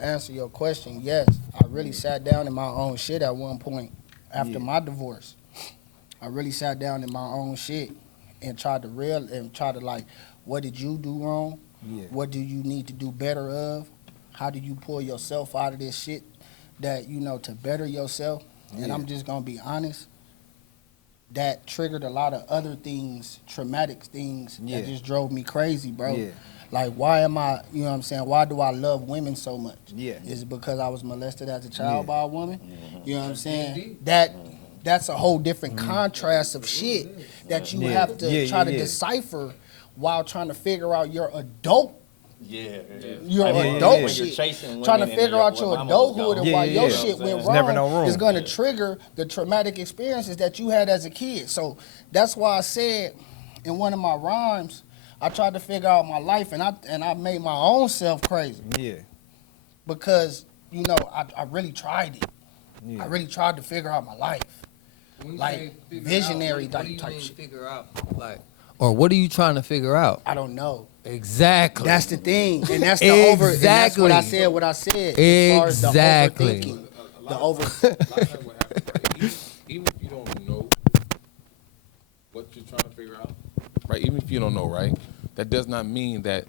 answer your question, yes, I really sat down in my own shit at one point after my divorce. I really sat down in my own shit and tried to like, what did you do wrong? Yeah. What do you need to do better of? How do you pull yourself out of this shit that, to better yourself? And I'm just gonna be honest, that triggered a lot of other things, traumatic things that just drove me crazy, bro. Yeah. Like, why am I, you know what I'm saying, why do I love women so much? Yeah. Is it because I was molested as a child by a woman? Mm-hmm. You know what I'm saying? That's a whole different contrast of shit that you have to try to decipher while trying to figure out your adult your adult shit. Trying to figure out your adulthood and why your shit went wrong is going to trigger the traumatic experiences that you had as a kid. So that's why I said in one of my rhymes, I tried to figure out my life and I made my own self crazy. Yeah. Because, I really tried it. I really tried to figure out my life. Like visionary type shit. Figure out, or what are you trying to figure out? I don't know. Exactly. That's the thing, and that's the over. And that's what I said. What I said. Exactly. The over. A lot of times what happens, right? Even if you don't know what you're trying to figure out, right? Even if you don't know, right? That does not mean that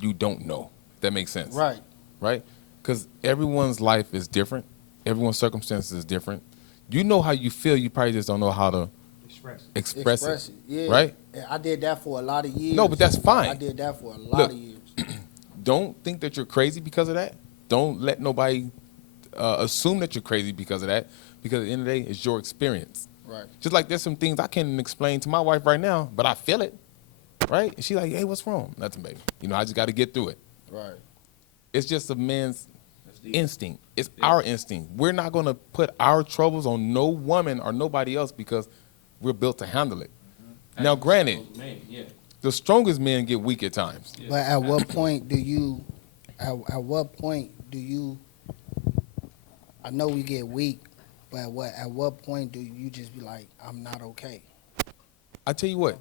you don't know. If that makes sense. Right. Right? Because everyone's life is different. Everyone's circumstances is different. You know how you feel. You probably just don't know how to express it. Yeah. Right? I did that for a lot of years. No, but that's fine. I did that for a lot of years. Don't think that you're crazy because of that. Don't let nobody assume that you're crazy because of that. Because at the end of the day, it's your experience. Right. Just like there's some things I can't even explain to my wife right now, but I feel it. Right? And she's like, hey, what's wrong? Nothing, baby. I just got to get through it. Right. It's just a man's instinct. It's our instinct. We're not going to put our troubles on no woman or nobody else because we're built to handle it. Mm-hmm. Now, granted, the strongest men get weak at times. But at what point do you, I know we get weak, but at what point do you just be like, I'm not okay? I tell you what,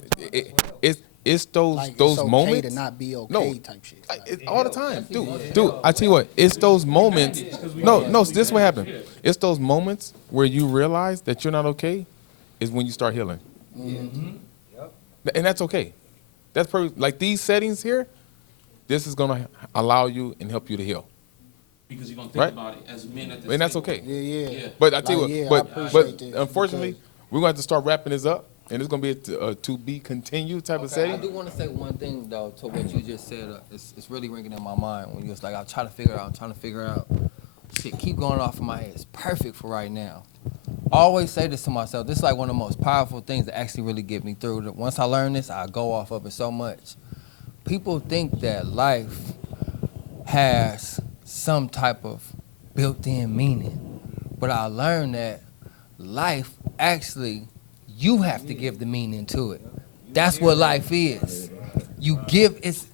it's those It's okay moments to not be okay type shit. It's all the time, dude. I tell you what, it's those moments. No, this is what happened. It's those moments where you realize that you're not okay, is when you start healing. Mm-hmm. And that's okay. That's perfect. Like these settings here, this is gonna allow you and help you to heal. Because you're gonna think about it as men at the and that's okay. Yeah. But I tell you what, but unfortunately, because we're gonna have to start wrapping this up. And it's going to be a to be continued type of setting. I do want to say one thing, though, to what you just said. It's really ringing in my mind when you was like, I'm trying to figure out. Shit, keep going off in my head. It's perfect for right now. I always say this to myself. This is like one of the most powerful things that actually really get me through. Once I learn this, I go off of it so much. People think that life has some type of built-in meaning. But I learned that life actually, you have to give the meaning to it. That's what life is. You give, it's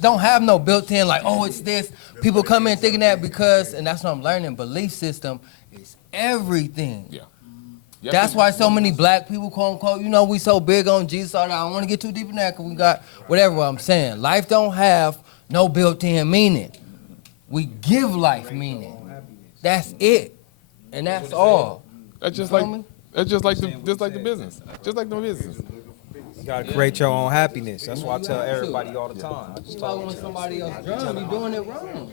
don't have no built-in like, oh, it's this. People come in thinking that because, and that's what I'm learning, belief system is everything. Yeah. That's why so many black people, quote unquote, we so big on Jesus. I don't want to get too deep in that because we got whatever I'm saying. Life don't have no built-in meaning. We give life meaning. That's it. And that's all. That's just like the business. Just like the business. You gotta create your own happiness. That's why I tell everybody all the time. I just When somebody else drunk, you doing it wrong.